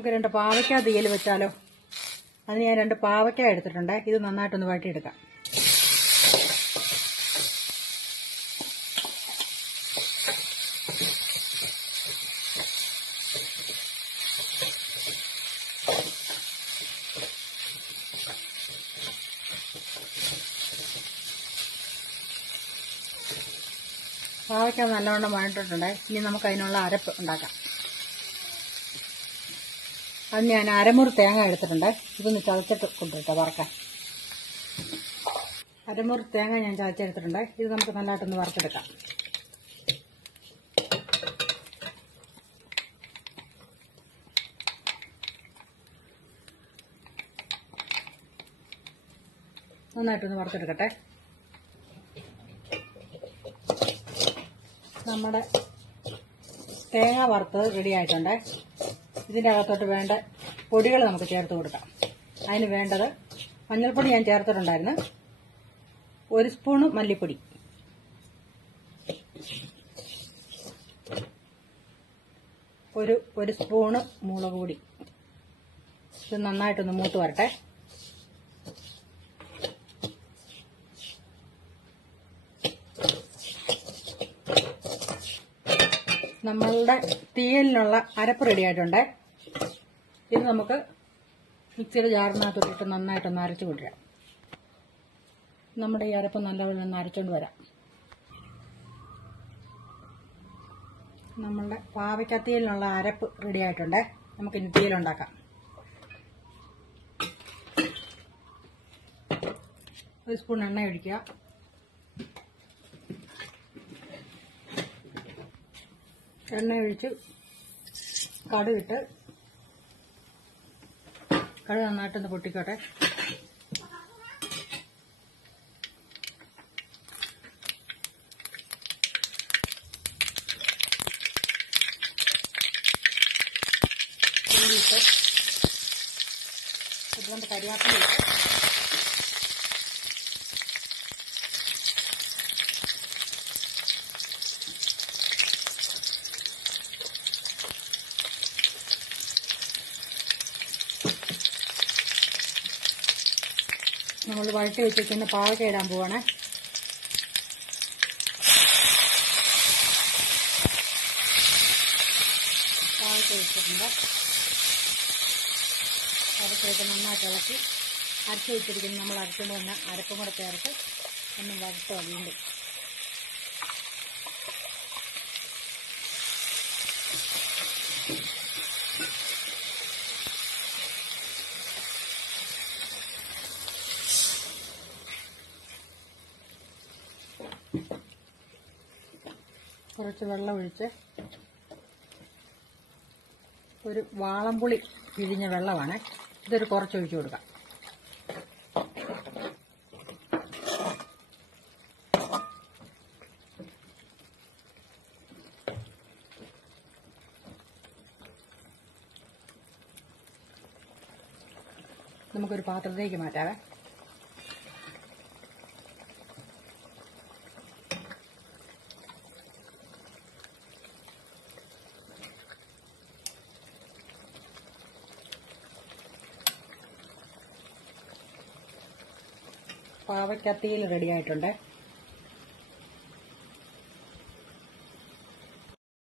നമുക്ക് 2 പാവയ്ക്ക തീയിൽ വെച്ചാലോ. അതിന് ഞാൻ 2 പാവയ്ക്ക എടുത്തിട്ടുണ്ട്. ഇത് നന്നായിട്ടൊന്ന് വഴറ്റിയെടുക്കാം. പാവയ്ക്ക നല്ലവണ്ണം വഴണ്ടിട്ടുണ്ട്. ഇനി നമുക്ക് അതിനുള്ള അരപ്പ് ഉണ്ടാക്കാം. അത് ഞാൻ അരമുറി തേങ്ങ എടുത്തിട്ടുണ്ട്. ഇതൊന്ന് ചതച്ചിട്ട് കൊണ്ടുവരട്ടെ വറക്കാൻ. അരമുറി തേങ്ങ ഞാൻ ചതച്ചെടുത്തിട്ടുണ്ട്. ഇത് നമുക്ക് നല്ലതായിട്ടൊന്ന് വറുത്തെടുക്കാം. നന്നായിട്ടൊന്ന് വറുത്തെടുക്കട്ടെ. നമ്മുടെ തേങ്ങ വറുത്തത് റെഡി ആയിട്ടുണ്ട്. ഇതിൻ്റെ അകത്തോട്ട് വേണ്ട പൊടികൾ നമുക്ക് ചേർത്ത് കൊടുക്കാം. അതിന് വേണ്ടത് മഞ്ഞൾപ്പൊടി ഞാൻ ചേർത്തിട്ടുണ്ടായിരുന്നു. 1 സ്പൂണ് മല്ലിപ്പൊടി, 1 സ്പൂണ് മുളക് പൊടി. ഇത് നന്നായിട്ടൊന്ന് മൂത്ത് വരട്ടെ. നമ്മളുടെ തീയലിനുള്ള അരപ്പ് റെഡി ആയിട്ടുണ്ട്. ഇത് നമുക്ക് മിക്സിയുടെ ജാറിനകത്തോട്ടിട്ട് നന്നായിട്ടൊന്ന് അരച്ചു കൊണ്ടുവരാം. നമ്മുടെ ഈ അരപ്പ് നല്ലപോലെ ഒന്ന് അരച്ചുകൊണ്ട് വരാം. നമ്മളുടെ പാവയ്ക്ക തീയലിനുള്ള അരപ്പ് റെഡി ആയിട്ടുണ്ട്. നമുക്കിനി തീയലുണ്ടാക്കാം. 1 സ്പൂൺ എണ്ണ ഒഴിക്കുക. എണ്ണ ഒഴിച്ച് കടുകിട്ട് കടുക് നന്നായിട്ടൊന്ന് പൊട്ടിക്കോട്ടെ. ഉള്ളിയിട്ട് ഇതുകൊണ്ട് കരിയാപ്പില ഇട്ട് നമ്മൾ വഴറ്റി വെച്ചിരിക്കുന്ന പാവയ്ക്ക ഇടാൻ പോവാണ്. പാവയ്ക്ക ഇട്ടിട്ടുണ്ട്. പാവയ്ക്കയൊക്കെ നന്നായിട്ട് ഇളക്കി അരച്ച് വെച്ചിരിക്കുന്ന നമ്മൾ അരച്ചുകൊണ്ട് വന്ന അരപ്പും കൂടെ ചേർത്ത് ഒന്ന് വറുത്ത് വീണ്ടും. കുറച്ച് വെള്ളം ഒഴിച്ച്, ഒരു വാളംപുളി പിഴിഞ്ഞ വെള്ളമാണ്. ഇതൊരു കുറച്ചൊഴിച്ചു കൊടുക്കാം. നമുക്കൊരു പാത്രത്തിലേക്ക് മാറ്റാവേ. പാവയ്ക്ക തീയൽ റെഡി ആയിട്ടുണ്ട്.